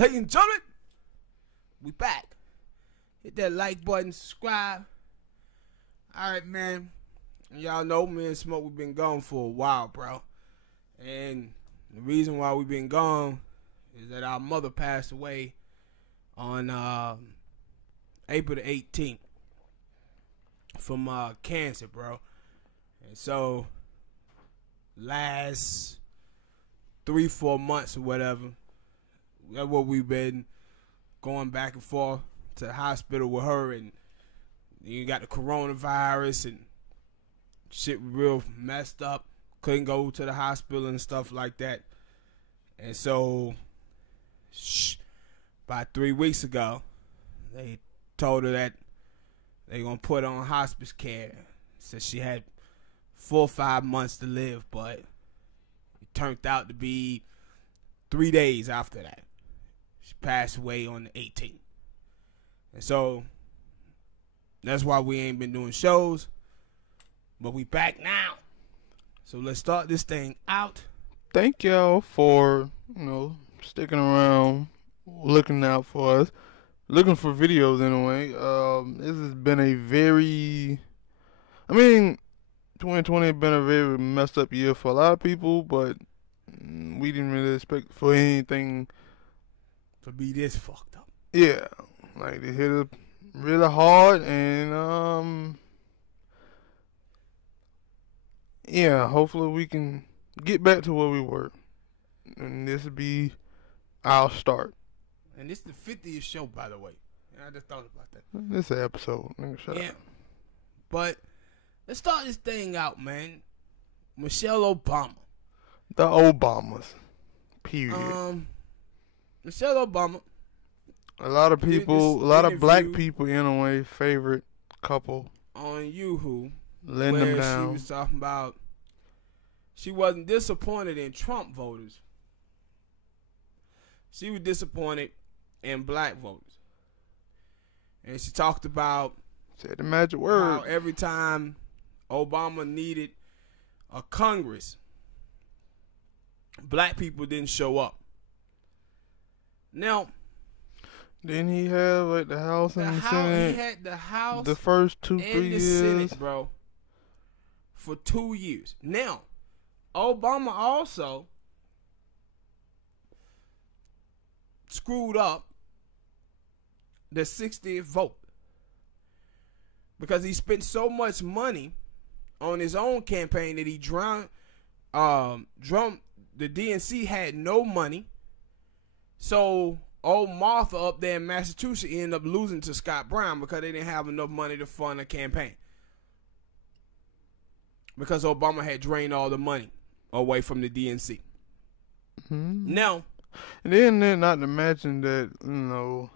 Ladies and gentlemen, we back. Hit that like button, subscribe. Alright, man. Y'all know me and Smoke, we've been gone for a while, bro. And the reason why we've been gone is that our mother passed away on April the 18th from cancer, bro. And so last 3-4 months or whatever, that's what we've been going back and forth to the hospital with her, and you got the coronavirus and shit real messed up. Couldn't go to the hospital and stuff like that. And so about 3 weeks ago, they told her that they gonna put her on hospice care. Said she had 4 or 5 months to live, but it turned out to be 3 days after that. She passed away on the 18th. And so that's why we ain't been doing shows. But we back now. So let's start this thing out. Thank y'all for, sticking around, looking out for us, looking for videos anyway. This has been a 2020 has been a very messed up year for a lot of people, but we didn't really expect for anything to be this fucked up. Yeah, like they hit it really hard, and hopefully we can get back to where we were, and this will be our start. And this is the 50th show, by the way. I just thought about that. This is an episode. Shut up. But let's start this thing out, man. Michelle Obama. The Obamas. Period. Michelle Obama. A lot of people, a lot of black people in a way, favorite couple. On Yahoo. Letting them down. She was talking about she wasn't disappointed in Trump voters. She was disappointed in black voters. And she talked about, said the magic word, how every time Obama needed a Congress, black people didn't show up. Now, didn't he have like the House and the Senate? He had the House, the first 2-3 years, Senate, bro, for 2 years. Now, Obama also screwed up the 60th vote because he spent so much money on his own campaign that he drummed. The DNC had no money, so old Martha up there in Massachusetts ended up losing to Scott Brown because they didn't have enough money to fund a campaign, because Obama had drained all the money away from the DNC. Mm-hmm. Now, and then not to mention that,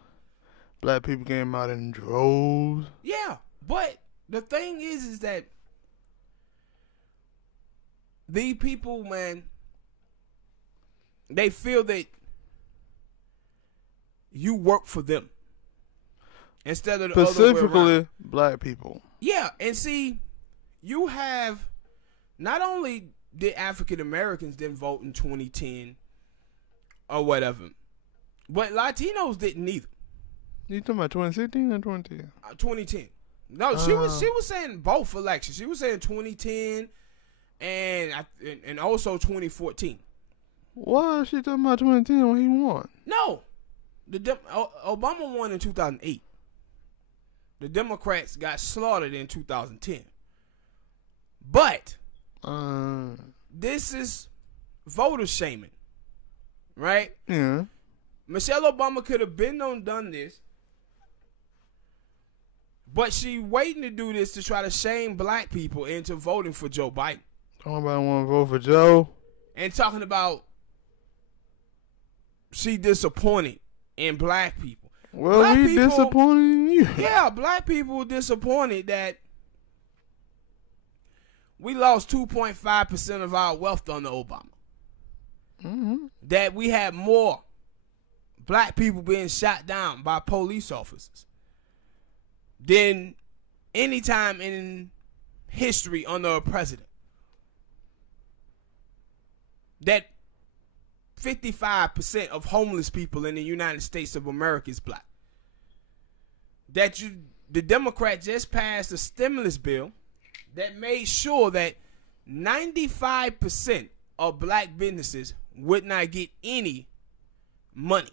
black people came out in droves. Yeah, but the thing is that these people, man, they feel that you work for them instead of the other way around. Specifically, black people. Yeah, and see, you have not only did African Americans didn't vote in 2010 or whatever, but Latinos didn't either. You talking about 2016 or 2010? 2010. No, she was saying both elections. She was saying 2010 and also 2014. Why is she talking about 2010 when he won? No, Obama won in 2008. The Democrats got slaughtered in 2010. But this is voter shaming, right? Yeah. Michelle Obama could have been done this, but she waiting to do this to try to shame black people into voting for Joe Biden. Talking about want to vote for Joe. And talking about she disappointed in black people. Well, black we people, disappointed in you. Yeah, black people were disappointed that we lost 2.5% of our wealth under Obama. Mm-hmm. That we had more black people being shot down by police officers than any time in history under a president. That 55% of homeless people in the United States of America is black. The Democrats just passed a stimulus bill that made sure that 95% of black businesses would not get any money,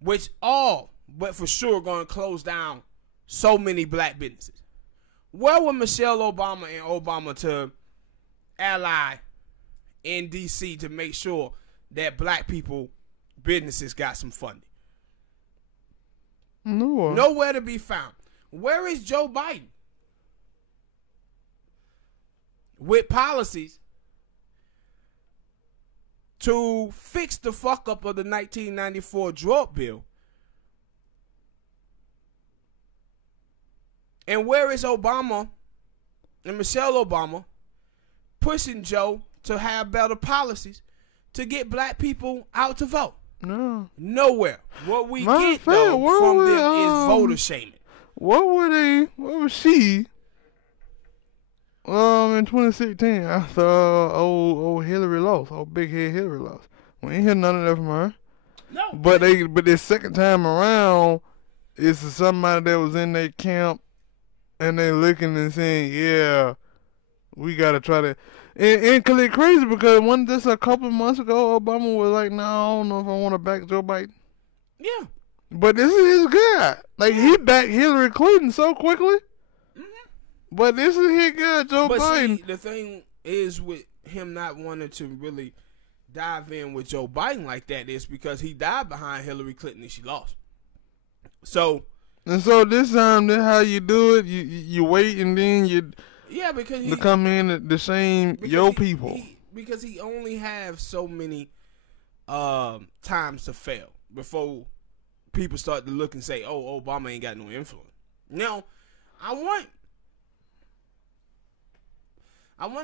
which all but for sure going to close down so many black businesses. Where were Michelle Obama and Obama to ally in D.C. to make sure that black people businesses got some funding? Nowhere to be found. Where is Joe Biden with policies to fix the fuck up of the 1994 drug bill? And where is Obama and Michelle Obama pushing Joe to have better policies to get black people out to vote? No. Nowhere. What we get though from them is voter shaming. What was she? In 2016, after old Hillary lost, old big head Hillary lost. We ain't hear none of that from her. No. But this second time around, it's somebody that was in their camp, and they looking and saying, yeah, we gotta try to. And cause it's crazy because one just a couple of months ago, Obama was like, "No, I don't know if I want to back Joe Biden." Yeah. But this is his guy. Like he backed Hillary Clinton so quickly. Mm-hmm. But this is his guy, Joe Biden. See, the thing is with him not wanting to really dive in with Joe Biden like that is because he died behind Hillary Clinton and she lost. So this time, that's how you do it. You wait and then you. Yeah, because to come in the same people. Because he only have so many times to fail before people start to look and say, "Oh, Obama ain't got no influence." Now, I want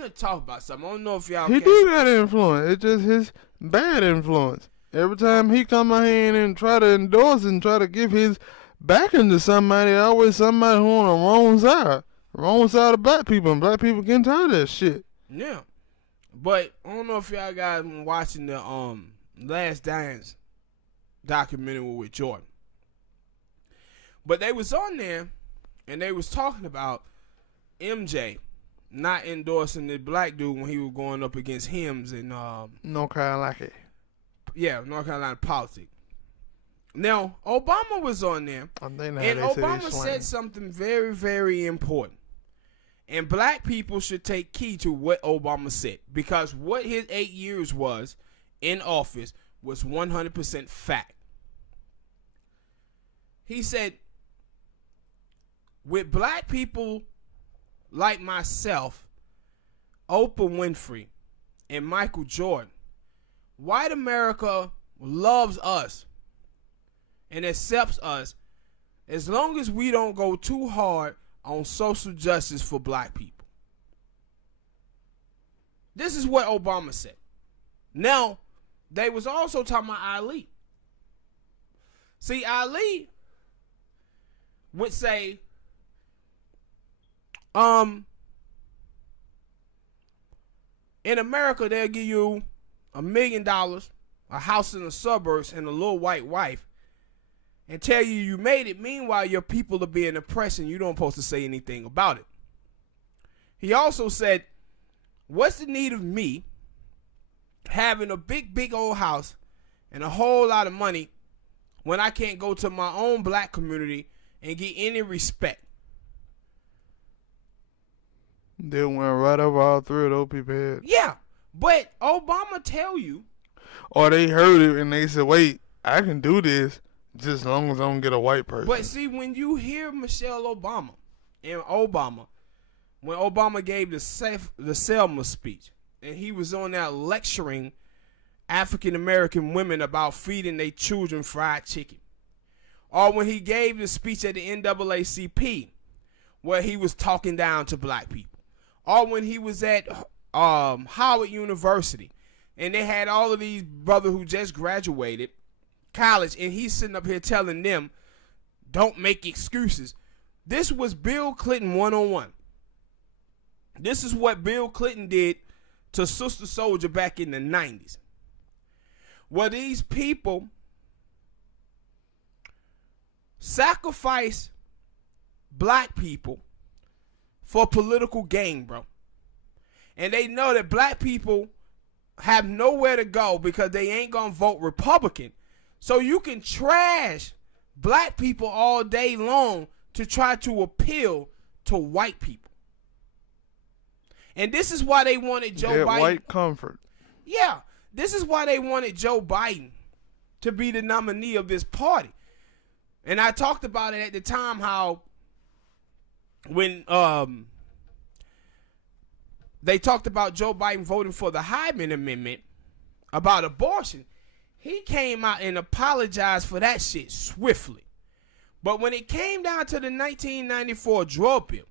to talk about something. I don't know if y'all. He do got influence. It's just his bad influence. Every time he come out here and try to endorse and try to give his backing to somebody, always somebody who on the wrong side. Wrong side of black people, and black people getting tired of that shit. Yeah. But I don't know if y'all guys been watching the Last Dance documentary with Jordan. But they was on there and they was talking about MJ not endorsing the black dude when he was going up against Hims in North Carolina. Yeah, North Carolina politics. Now, Obama was on there, and Obama said something very, very important. And black people should take key to what Obama said, because what his 8 years was in office was 100% fact. He said, with black people like myself, Oprah Winfrey, and Michael Jordan, white America loves us and accepts us as long as we don't go too hard on social justice for black people. This is what Obama said. Now, they was also talking about Ali. See, Ali would say, in America, they'll give you $1 million, a house in the suburbs, and a little white wife, and tell you made it. Meanwhile, your people are being oppressed and you don't supposed to say anything about it. He also said, what's the need of me having a big old house and a whole lot of money when I can't go to my own black community and get any respect? They went right over all three of those people's heads. Yeah, but Obama tell you. Or they heard it and they said, wait, I can do this. Just as long as I don't get a white person. But see, when you hear Michelle Obama and Obama, when Obama gave the Selma speech, and he was on there lecturing African American women about feeding their children fried chicken, or when he gave the speech at the NAACP, where he was talking down to black people, or when he was at Howard University, and they had all of these brothers who just graduated college, and he's sitting up here telling them, don't make excuses. This was Bill Clinton 101. This is what Bill Clinton did to Sister Soldier back in the 90s. where these people sacrifice black people for political gain, bro. And they know that black people have nowhere to go because they ain't gonna vote Republican. So you can trash black people all day long to try to appeal to white people. And this is why they wanted Joe Biden. White comfort. Yeah, this is why they wanted Joe Biden to be the nominee of this party. And I talked about it at the time how when they talked about Joe Biden voting for the Hyman Amendment about abortion, he came out and apologized for that shit swiftly. But when it came down to the 1994 drug bill,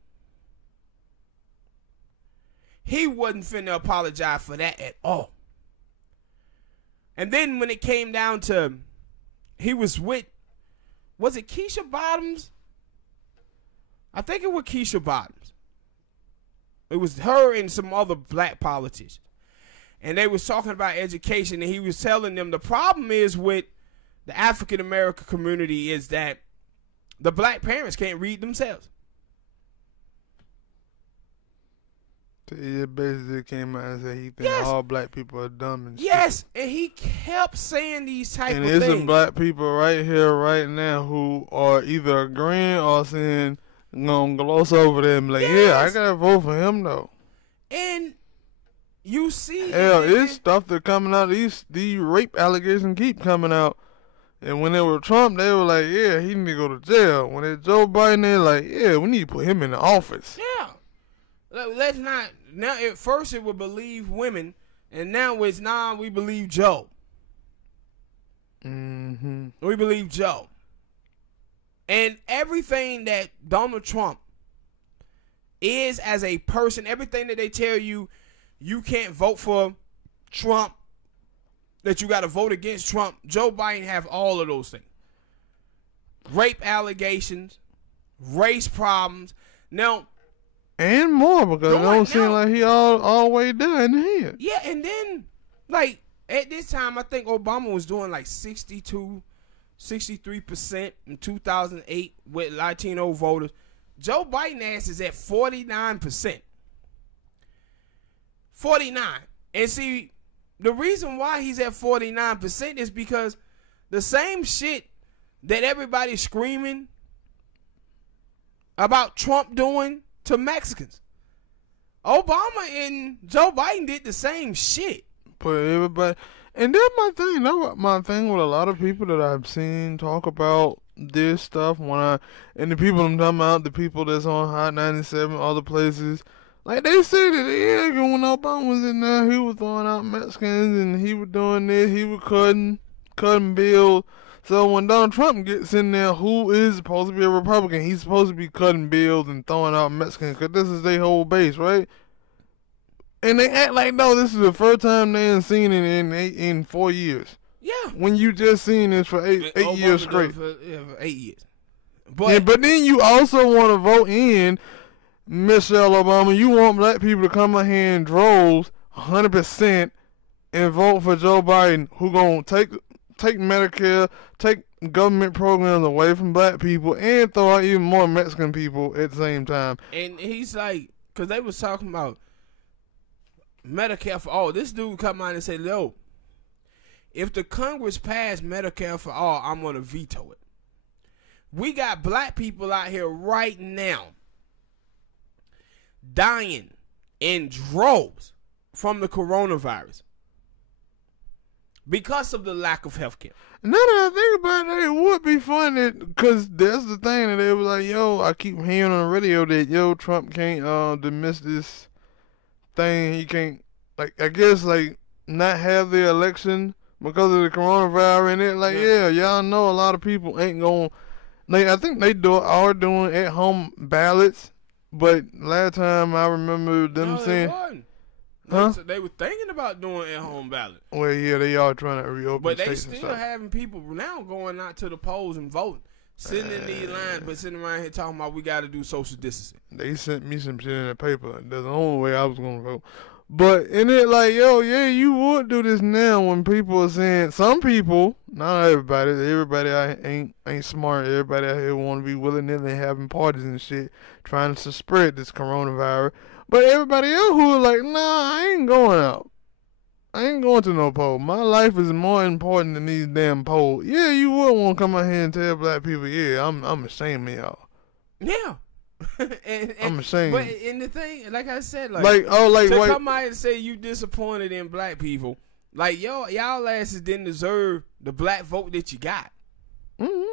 he wasn't finna apologize for that at all. And then when it came down to, he was with, was it Keisha Bottoms? I think it was Keisha Bottoms. It was her and some other black politicians. And they was talking about education, and he was telling them the problem is with the African American community is that the black parents can't read themselves. He basically came out and said he thinks all black people are dumb and yes, and he kept saying these type of things. And there's some black people right here, right now, who are either agreeing or saying, gonna gloss over them, like, yeah, I gotta vote for him though. And you see, hell, it's stuff that coming out. These rape allegations keep coming out. And when they were Trump, they were like, yeah, he need to go to jail. When it's Joe Biden, they're like, yeah, we need to put him in the office. Yeah. Let's not, now at first it would believe women, and now it's we believe Joe. Mm-hmm. We believe Joe. And everything that Donald Trump is as a person, everything that they tell you, you can't vote for Trump, that you got to vote against Trump, Joe Biden have all of those things. Rape allegations, race problems. Now, and more, because it don't seem like he all way there in the head. Yeah, and then, like, at this time, I think Obama was doing like 63% in 2008 with Latino voters. Joe Biden ass is at 49%. 49. And see, the reason why he's at 49% is because the same shit that everybody's screaming about Trump doing to Mexicans, Obama and Joe Biden did the same shit. But everybody, and that's my thing. That's my thing with a lot of people that I've seen talk about this stuff. And the people I'm talking about, the people that's on Hot 97, other places, like they said that yeah, when Obama was in there, he was throwing out Mexicans and he was doing this, he was cutting bills. So when Donald Trump gets in there, who is supposed to be a Republican, he's supposed to be cutting bills and throwing out Mexicans, because this is their whole base, right? And they act like, no, this is the first time they ain't seen it in 4 years. Yeah. When you just seen this for eight years straight. For 8 years. But then you also want to vote in Michelle Obama. You want black people to come out here in droves, 100%, and vote for Joe Biden, who gonna take Medicare, take government programs away from black people, and throw out even more Mexican people at the same time. And he's like, because they was talking about Medicare for all. This dude come out and say, no, if the Congress passed Medicare for all, I'm going to veto it. We got black people out here right now dying in droves from the coronavirus because of the lack of health care. Now that I think about it, it would be funny, because that's the thing that they were like, yo, I keep hearing on the radio that, yo, Trump can't dismiss this thing. He can't, like, I guess, like, not have the election because of the coronavirus. And it, like, yeah, y'all know a lot of people ain't going, like, I think they are doing at-home ballots, but last time I remember them saying, they were thinking about doing at-home ballot. Well, yeah, they are trying to reopen. But they still having people now going out to the polls and voting, sitting in these lines, but sitting around here talking about we got to do social distancing. They sent me some shit in the paper. That's the only way I was going to vote. But in it, like, yo, yeah, you would do this now when people are saying, some people, not everybody out here ain't smart. Everybody out here want to be willy-nilly having parties and shit, trying to spread this coronavirus. But everybody else who are like, nah, I ain't going out. I ain't going to no poll. My life is more important than these damn polls. Yeah, you would want to come out here and tell black people, yeah, I'm ashamed of y'all. Yeah. and, I'm ashamed. But in the thing, like I said, come out and say you disappointed in black people, like y'all asses didn't deserve the black vote that you got. Mm-hmm.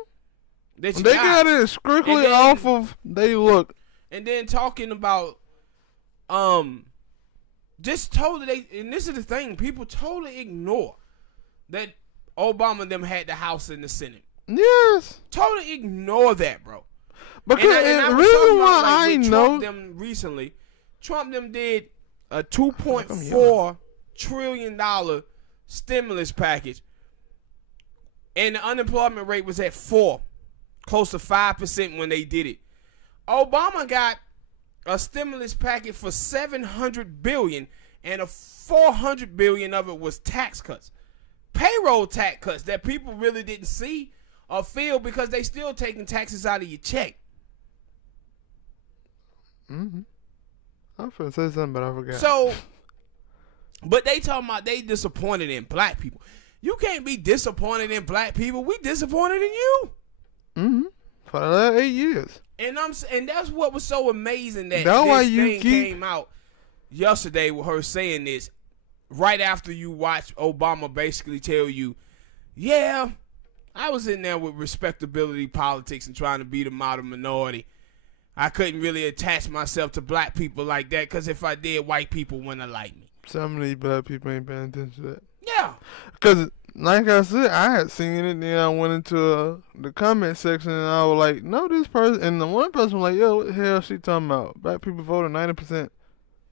They got it strictly off of they look. And then talking about just totally, and this is the thing, people totally ignore that Obama and them had the House and the Senate. Yes. Totally ignore that, bro. Because the reason why I know them recently, Trump them did a $2.4 trillion stimulus package, and the unemployment rate was at 4, close to 5% when they did it. Obama got a stimulus package for $700 billion, and a $400 billion of it was tax cuts, payroll tax cuts that people really didn't see or feel because they still taking taxes out of your check. Mm-hmm. I was going to say something, but I forgot. So, but they talking about they disappointed in black people. You can't be disappointed in black people. We disappointed in you. Mm-hmm. For the last 8 years. And that's what was so amazing that this thing came out yesterday with her saying this right after you watch Obama basically tell you, yeah, I was in there with respectability politics and trying to be the model minority. I couldn't really attach myself to black people like that because if I did, white people wouldn't like me. Some of these black people ain't paying attention to that. Yeah. Because, like I said, I had seen it, then I went into the comment section and I was like, no, this person, and the one person was like, yo, what the hell she talking about? Black people voted 90%.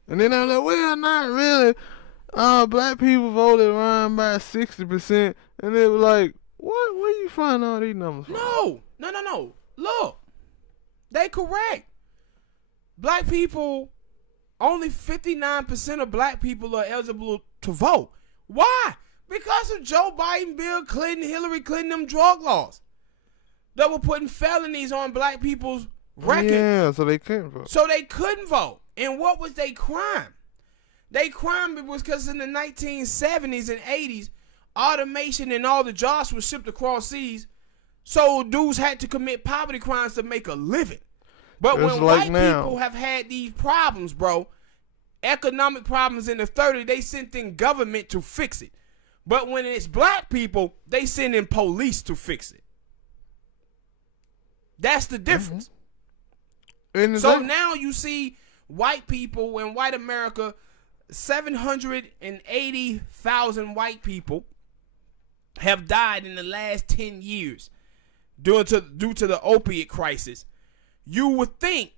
And then I was like, well, not really. Black people voted around by 60%. And they were like, what? Where you find all these numbers from? No. Look. They correct. Black people, only 59% of black people are eligible to vote. Why? Because of Joe Biden, Bill Clinton, Hillary Clinton, them drug laws that were putting felonies on black people's record. Yeah, so they couldn't vote. And what was their crime? Their crime was because in the 1970s and 80s, automation and all the jobs were shipped across seas. So dudes had to commit poverty crimes to make a living. But when white people have had these problems, bro, economic problems in the 30s, they sent in government to fix it. But when it's black people, they send in police to fix it. That's the difference. Mm-hmm. So now you see white people in white America, 780,000 white people have died in the last 10 years. Due to the opiate crisis. You would think,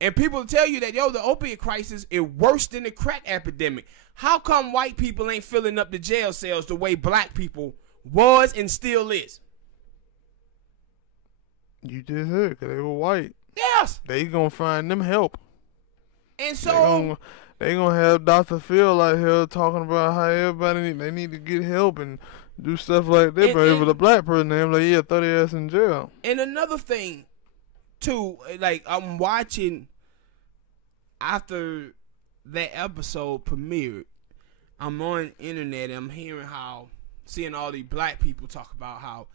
and people tell you that, the opiate crisis is worse than the crack epidemic. How come white people ain't filling up the jail cells the way black people was and still is? You just heard, because they were white. Yes. They gonna find them help. And so they gonna have Dr. Phil out here talking about how everybody need to get help and do stuff like that, but if it was a black person, they're like, yeah, throw their ass in jail. And another thing, too, like, I'm watching after that episode premiered, I'm on the internet and I'm seeing all these black people talk about how,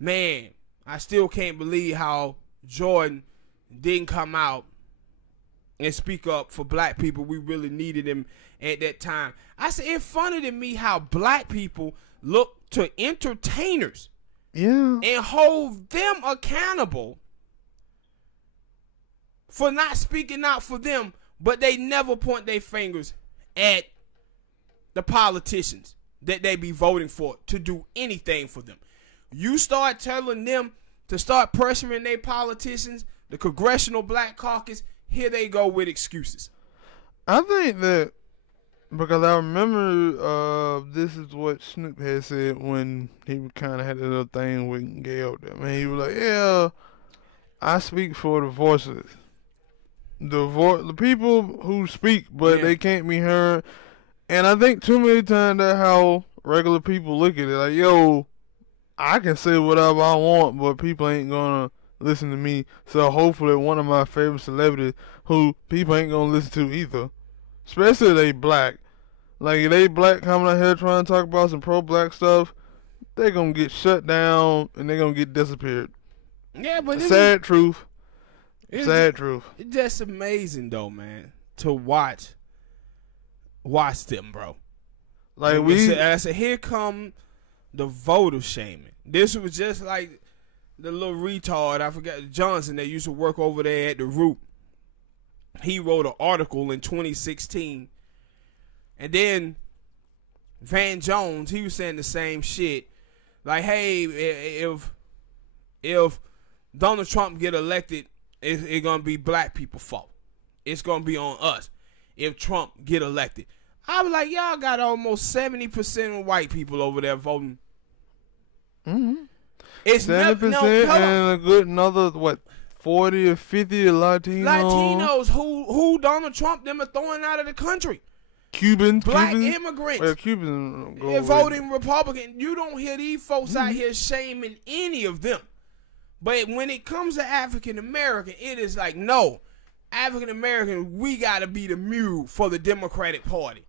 man, I still can't believe how Jordan didn't come out and speak up for black people. We really needed him at that time. I said, it's funny to me how black people look to entertainers and hold them accountable for not speaking out for them, but they never point their fingers at the politicians that they be voting for to do anything for them. You start telling them to start pressuring their politicians, the Congressional Black Caucus, here they go with excuses. I think that because I remember this is what Snoop had said when he kind of had a little thing with Gayle. Man, he was like, yeah, I speak for the voiceless. The people who speak, but they can't be heard. And I think too many times that's how regular people look at it. Like, yo, I can say whatever I want, but people ain't gonna listen to me. So hopefully one of my favorite celebrities who people ain't gonna listen to either, especially if they black. Like, if they black coming out here trying to talk about some pro-black stuff, they gonna get shut down and they gonna get disappeared. Yeah, but sad truth. Sad truth. It's just amazing though, man, to watch them, bro. Like, I said, here come the voter shaming. This was just like the little retard, I forgot, Johnson, that used to work over there at the Root. He wrote an article in 2016, and then Van Jones, he was saying the same shit. Like, hey, if Donald Trump get elected, it's gonna be black people's fault. It's gonna be on us if Trump get elected. I was like, y'all got almost 70% of white people over there voting. Mm-hmm. It's 70% and a good another 40 or 50 Latinos who Donald Trump them are throwing out of the country. Black immigrants. Well, Cubans they're voting Republican. You don't hear these folks out here shaming any of them. But when it comes to African American, it is like, no, African American, we gotta be the mule for the Democratic Party.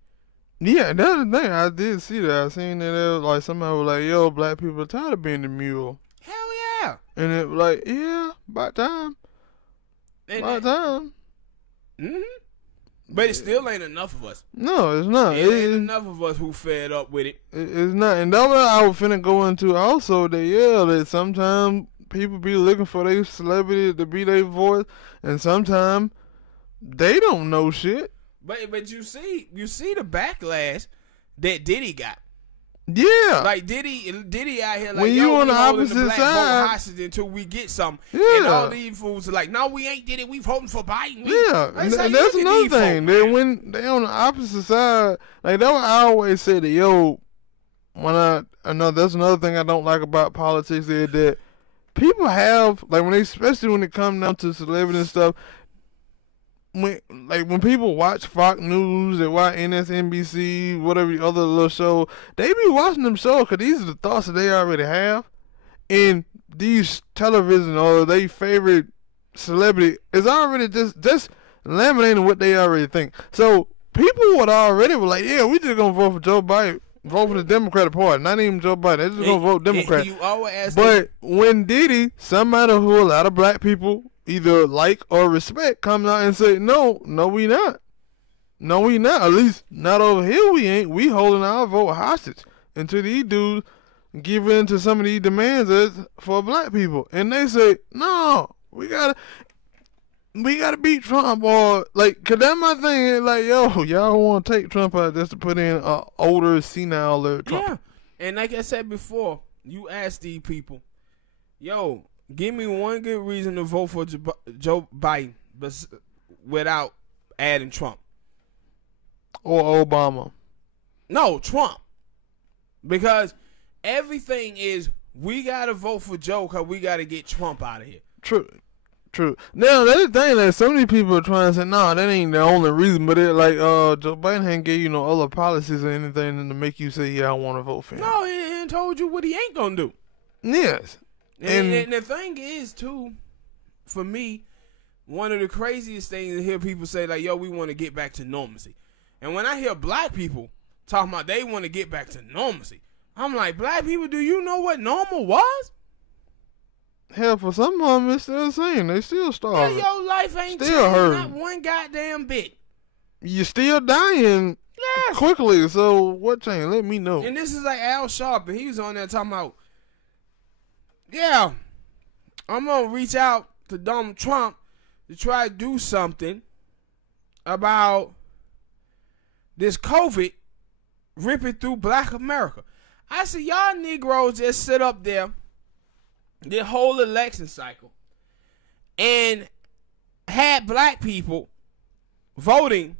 Yeah, that's the thing. I did see that. I seen that there was like somebody was like, yo, black people are tired of being the mule. Hell yeah. And it was like, yeah, about time. Mm-hmm. But it still ain't enough of us. No, it's not. It ain't enough of us who fed up with it. It's not. And that's what I was finna go into also, that sometimes people be looking for their celebrity to be their voice, and sometimes they don't know shit. But you see the backlash that Diddy got. Yeah, like Diddy out here like, when you on the opposite black side, vote hostage until we get some. Yeah. And all these fools are like, no, we ain't Diddy. We voting for Biden. Yeah, and that's another thing. When they on the opposite side, like that, I always say that, yo, I know that's another thing I don't like about politics is that people have, like, especially when it comes down to celebrity and stuff. When people watch Fox News, they watch MSNBC, whatever the other little show, they be watching them shows because these are the thoughts that they already have. And these television or their favorite celebrity is already just laminating what they already think. So people would already be like, yeah, we just going to vote for Joe Biden. Vote for the Democratic Party. Not even Joe Biden. They just going to vote Democrat. But when Diddy, somebody who a lot of black people either like or respect, comes out and say, no, we not. No, we not. At least not over here we ain't. We holding our vote hostage until these dudes give in to some of these demands for black people. And they say, no, we gotta beat Trump, or like, cause that's my thing. Like, yo, y'all want to take Trump out just to put in a older, senile Trump. Yeah, and like I said before, you ask these people, yo, give me one good reason to vote for Joe Biden, but without adding Trump or Obama. No, Trump, because everything is we gotta vote for Joe because we gotta get Trump out of here. True. Now, that's the thing that so many people are trying to say, no, that ain't the only reason, but it like Joe Biden ain't gave you no other policies or anything to make you say, yeah, I want to vote for him. No, he ain't told you what he ain't gonna do. Yes. And the thing is, too, for me, one of the craziest things to hear people say, like, yo, we want to get back to normalcy. And when I hear black people talking about they want to get back to normalcy, I'm like, black people, do you know what normal was? Hell, for some of them, it's still the same. They still starving. Yeah, your life ain't still changed hurting. not one goddamn bit. You're still dying quickly, so what changed? Let me know. And this is like Al Sharpton. He was on there talking about, yeah, I'm going to reach out to Donald Trump to try to do something about this COVID ripping through black America. I said, y'all Negroes just sit up there the whole election cycle and had black people voting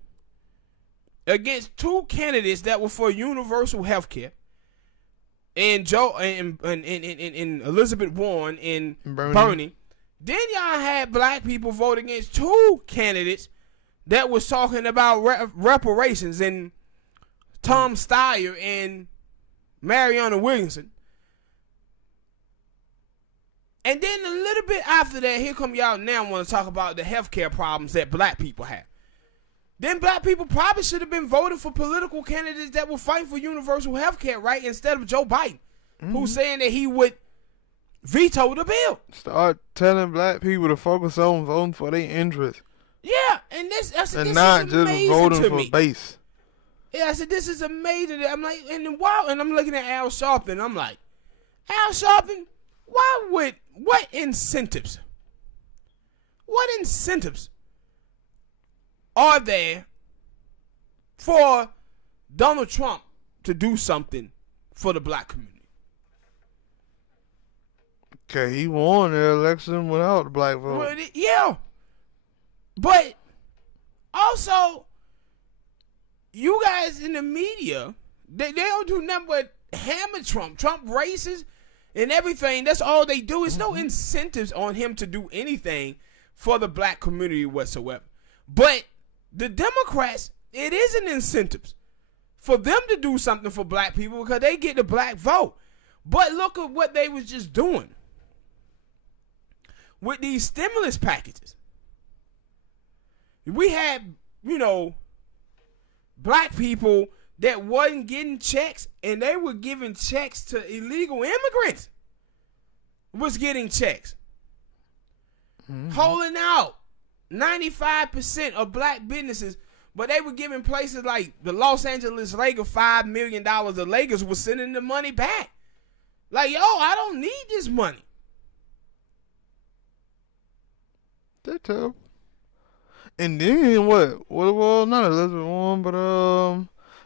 against two candidates that were for universal health care, and Elizabeth Warren and Bernie. Then y'all had black people vote against two candidates that was talking about reparations and Tom Steyer and Mariana Williamson. And then a little bit after that, here come y'all now want to talk about the healthcare problems that black people have. Then black people probably should have been voting for political candidates that will fight for universal healthcare, right? Instead of Joe Biden, who's saying that he would veto the bill. Start telling black people to focus on voting for their interests. Yeah, and this not is just voting for me. base. Yeah, I said this is amazing. I'm like, and I'm looking at Al Sharpton. I'm like, Al Sharpton, what incentives are there for Donald Trump to do something for the black community? Okay, he won the election without the black vote. Well, yeah. But also, you guys in the media, they don't do nothing but hammer Trump. Trump racist and everything. That's all they do. It's no incentives on him to do anything for the black community whatsoever. But the Democrats, it is an incentive for them to do something for black people because they get the black vote. But look at what they was just doing with these stimulus packages. We had, black people that wasn't getting checks, and they were giving checks to illegal immigrants. Was getting checks. Holding out 95% of black businesses, but they were giving places like the Los Angeles Lakers $5 million. The Lakers were sending the money back. Like, yo, I don't need this money. That tough. And then what? Well, not Elizabeth Warren, but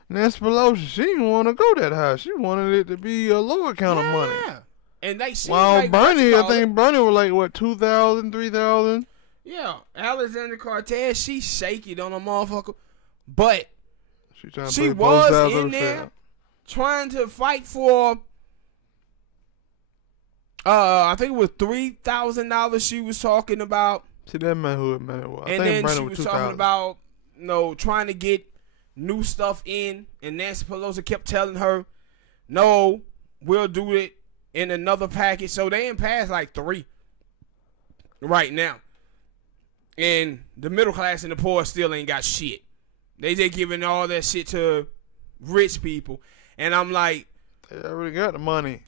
Nancy Pelosi. She didn't want to go that high. She wanted it to be a lower count of money. And they see Bernie, I think Bernie was like what, 2,000, 3,000. Yeah, Alexander Cortez, she shaky on a motherfucker, but she was in there trying to fight for. I think it was $3,000 she was talking about. See, that man who it meant it was. And then she was talking about, trying to get new stuff in. And Nancy Pelosi kept telling her, no, we'll do it in another package. So they ain't passed like 3 right now. And the middle class and the poor still ain't got shit. They just giving all that shit to rich people. And I'm like, they already got the money.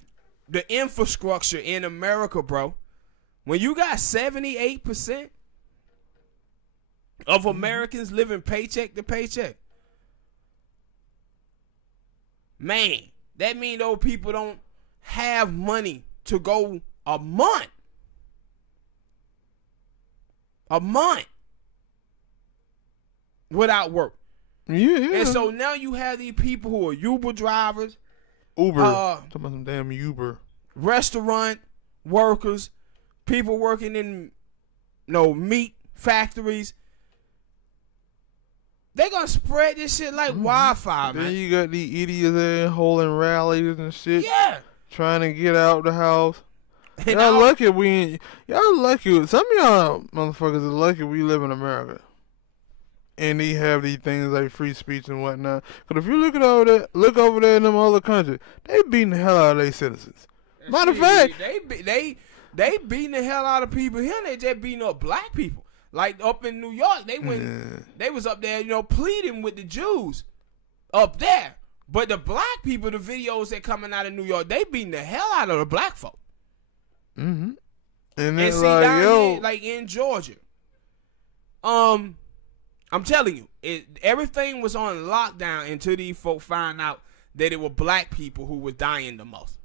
The infrastructure in America, bro. When you got 78% of Americans living paycheck to paycheck, man, that mean those people don't have money to go a month without work. Yeah. And so now you have these people who are Uber drivers, talking about some damn Uber, restaurant workers, people working in meat factories. They gonna spread this shit like wildfire, man. Then you got these idiots there holding rallies and shit. Yeah. Trying to get out the house. And y'all lucky y'all lucky. Some of y'all motherfuckers are lucky we live in America. And they have these things like free speech and whatnot. Because if you look over there in them other countries, they beating the hell out of their citizens. Matter of fact, they beating the hell out of people here. They just beating up black people. Like up in New York, they was up there, pleading with the Jews up there. But the black people, the videos that coming out of New York, they beating the hell out of the black folk. And it's see, like, down yo, here, like in Georgia, I'm telling you, everything was on lockdown until these folk found out that it were black people who were dying the most.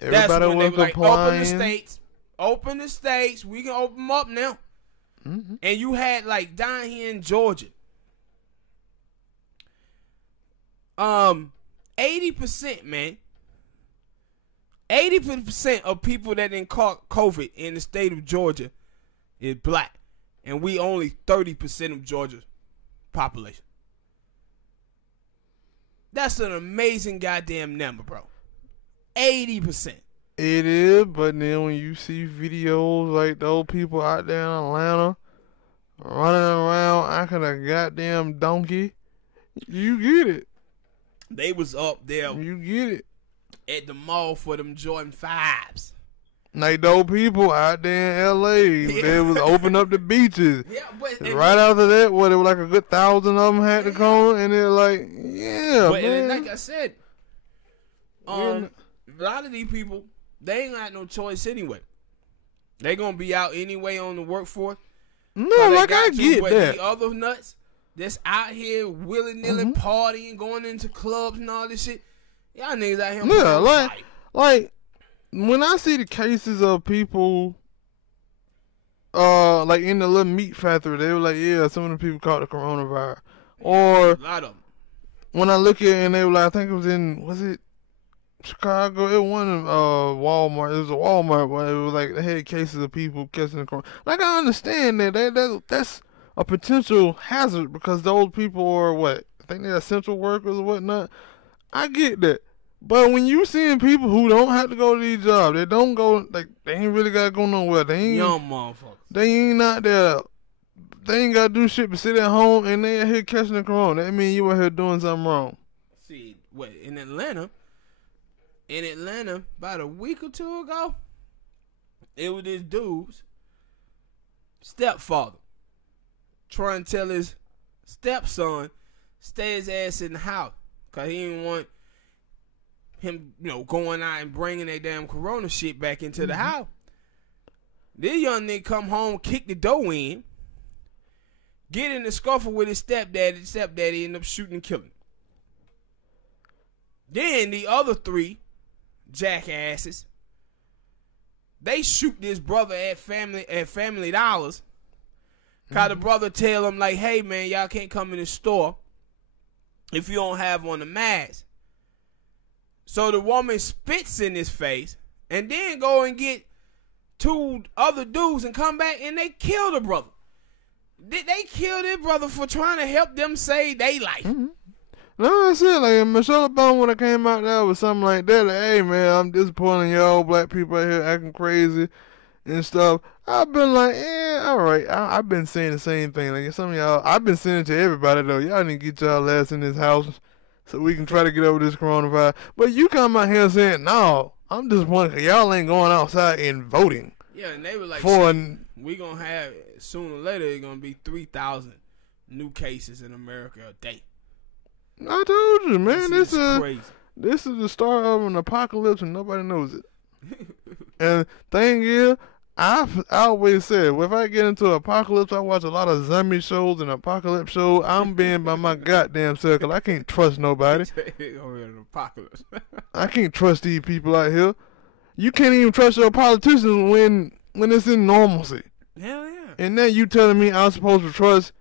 Everybody That's when was they were like, complying. Open the states, we can open them up now. And you had like down here in Georgia, 80%, man. 80% of people that didn't caught COVID in the state of Georgia is black. And we only 30% of Georgia's population. That's an amazing goddamn number, bro. 80%. It is, but then when you see videos like those people out there in Atlanta running around acting a goddamn donkey You get it. They was up there. You get it. At the mall for them Jordan 5s. Like those people out there in L.A., they was open up the beaches. Yeah, but right after that, it was like a good 1,000 of them had to come, and they're like, yeah, but man. Like I said, a lot of these people, they ain't got no choice anyway. They gonna be out anyway on the workforce. No, like I get that. The other nuts that's out here willy-nilly partying, going into clubs and all this shit. Y'all niggas out here. Yeah, like when I see the cases of people, like in the little meat factory, they were like, yeah, some of the people caught the coronavirus. Or a lot of them. When I look at it, and they were like, I think it was it Chicago? It wasn't Walmart. It was a Walmart where it was like they had cases of people catching the corona. Like I understand that's a potential hazard because those people are what? I think they're essential workers or whatnot. I get that. But when you seeing people who don't have to go to these jobs, they don't go, like, they ain't really got to go nowhere. They ain't, young motherfuckers. They ain't out there. They ain't got to do shit but sit at home and they out here catching the corona. That mean you out here doing something wrong. See, in Atlanta, about a week or two ago, it was this dude's stepfather trying to tell his stepson stay his ass in the house because he didn't want him, going out and bringing that damn corona shit back into the house. This young nigga come home, kick the door in, get in the scuffle with his stepdaddy. The stepdaddy end up shooting and killing him. Then the other 3 jackasses, they shoot this brother at Family Dollars. Cause the brother tell him like, hey man, y'all can't come in the store if you don't have on the mask. So the woman spits in his face and then go and get 2 other dudes and come back and they kill the brother. They killed their brother for trying to help them save their life. No, I said, like, Michelle Obama, when I came out there with something like that, like, hey, man, I'm disappointed in y'all black people out here acting crazy and stuff. I've been like, all right. I've been saying the same thing. Like, some of y'all, I've been saying it to everybody, though. Y'all need to get y'all ass in this house so we can try to get over this coronavirus. But you come out here saying, no, I'm disappointed because y'all ain't going outside and voting. Yeah, and they were like, we going to have, sooner or later, it's going to be 3,000 new cases in America a day. I told you, man. This is crazy. This is the start of an apocalypse and nobody knows it. And thing is, I always said, if I get into apocalypse, I watch a lot of zombie shows and apocalypse shows. I'm being by my goddamn self because I can't trust nobody. Apocalypse. I can't trust these people out here. You can't even trust your politicians when it's in normalcy. Hell yeah. And then you telling me I'm supposed to trust,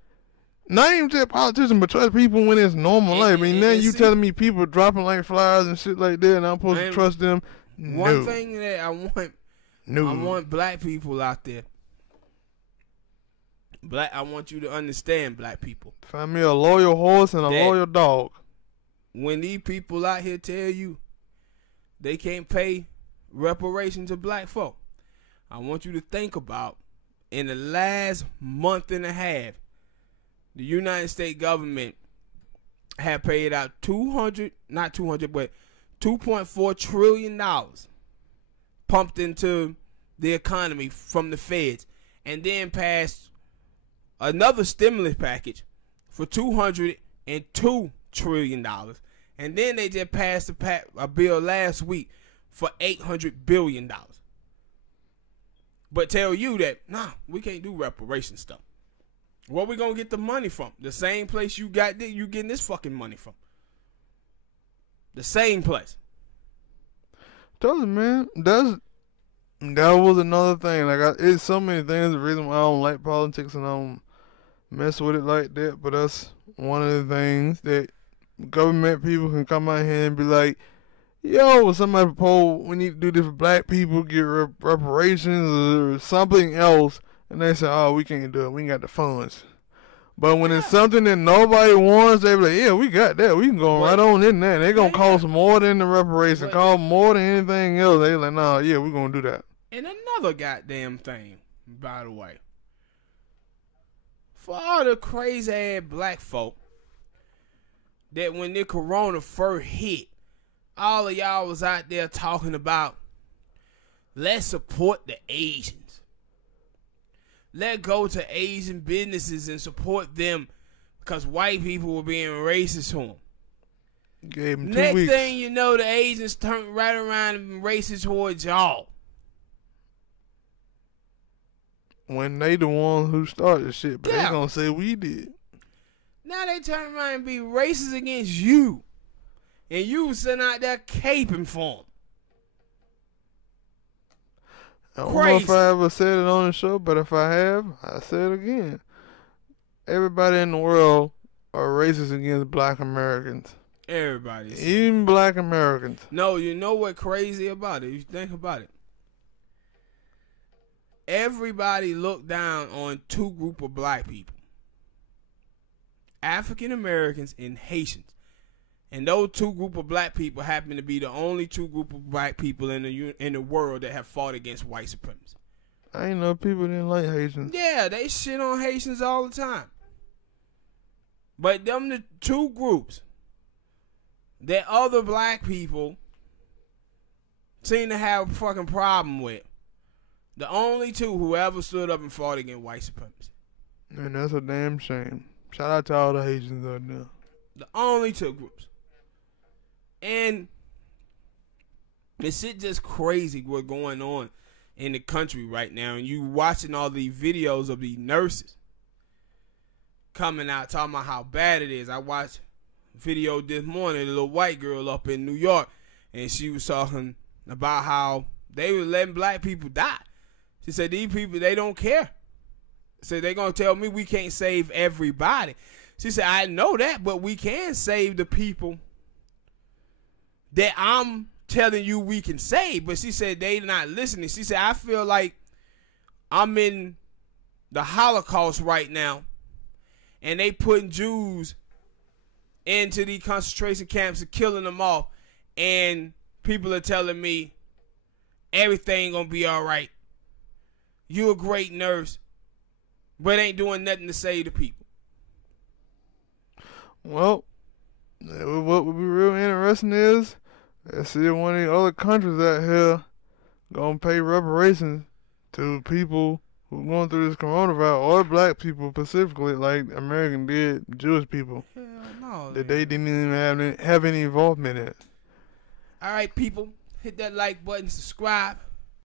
not even just politicians, but trust people when it's normal life. I mean, now you telling me people dropping like flies and shit like that and I'm supposed to trust them? One thing that I want black people out there. I want you to understand, black people. Find me a loyal horse and a loyal dog. When these people out here tell you they can't pay reparations to black folk, I want you to think about in the last month and a half, the United States government have paid out $2.4 trillion pumped into the economy from the feds, and then passed another stimulus package for $202 trillion. And then they just passed a bill last week for $800 billion. But tell you that, nah, we can't do reparation stuff. Where we gonna get the money from? The same place you getting this fucking money from. The same place. Tell you, man, that was another thing. Like, it's so many things. The reason why I don't like politics and I don't mess with it like that. But that's one of the things that government people can come out here and be like, yo, somebody proposed we need to do this for black people, get reparations or something else. And they say, oh, we can't do it. We ain't got the funds. But when it's something that nobody wants, they be like, yeah, we got that. We can go right on in there. They're going to cost more than the reparation, cost more than anything else. They like, nah, yeah, we're going to do that. And another goddamn thing, by the way. For all the crazy ass black folk that when the corona first hit, all of y'all was out there talking about, let's support the Asians. Let go to Asian businesses and support them because white people were being racist to them. Gave him 2 Next weeks. thing you know, the Asians turned right around and racist towards y'all. When they the ones who started the shit, but Yeah. they gonna say we did. Now they turn around and be racist against you. And you sitting out there caping for them. I don't know if I ever said it on the show, but if I have, I say it again. Everybody in the world are racist against black Americans. Everybody. Even black Americans. No, you know what crazy about it? You think about it. Everybody looked down on two group of black people. African Americans and Haitians. And those two group of black people happen to be the only two group of black people in the world that have fought against white supremacy. I ain't know people didn't like Haitians. Yeah, they shit on Haitians all the time. But them the two groups that other black people seem to have a fucking problem with. The only two who ever stood up and fought against white supremacy. And that's a damn shame. Shout out to all the Haitians out there. The only two groups. And this shit just crazy what's going on in the country right now. And you watching all these videos of these nurses coming out talking about how bad it is. I watched a video this morning, a little white girl up in New York, and she was talking about how they were letting black people die. She said, these people, they don't care. So they're going to tell me we can't save everybody. She said, I know that, but we can save the people that I'm telling you we can save. But she said they not listening. She said, I feel like I'm in the Holocaust right now, and they putting Jews into these concentration camps and killing them off, and people are telling me everything going to be all right. You a great nurse, but ain't doing nothing to save the people. Well, what would be real interesting is, let's see if one of the other countries out here gonna pay reparations to people who going through this coronavirus, or black people specifically, like American did Jewish people. Hell no. That they didn't even have any involvement in it. All right, people, hit that like button, subscribe.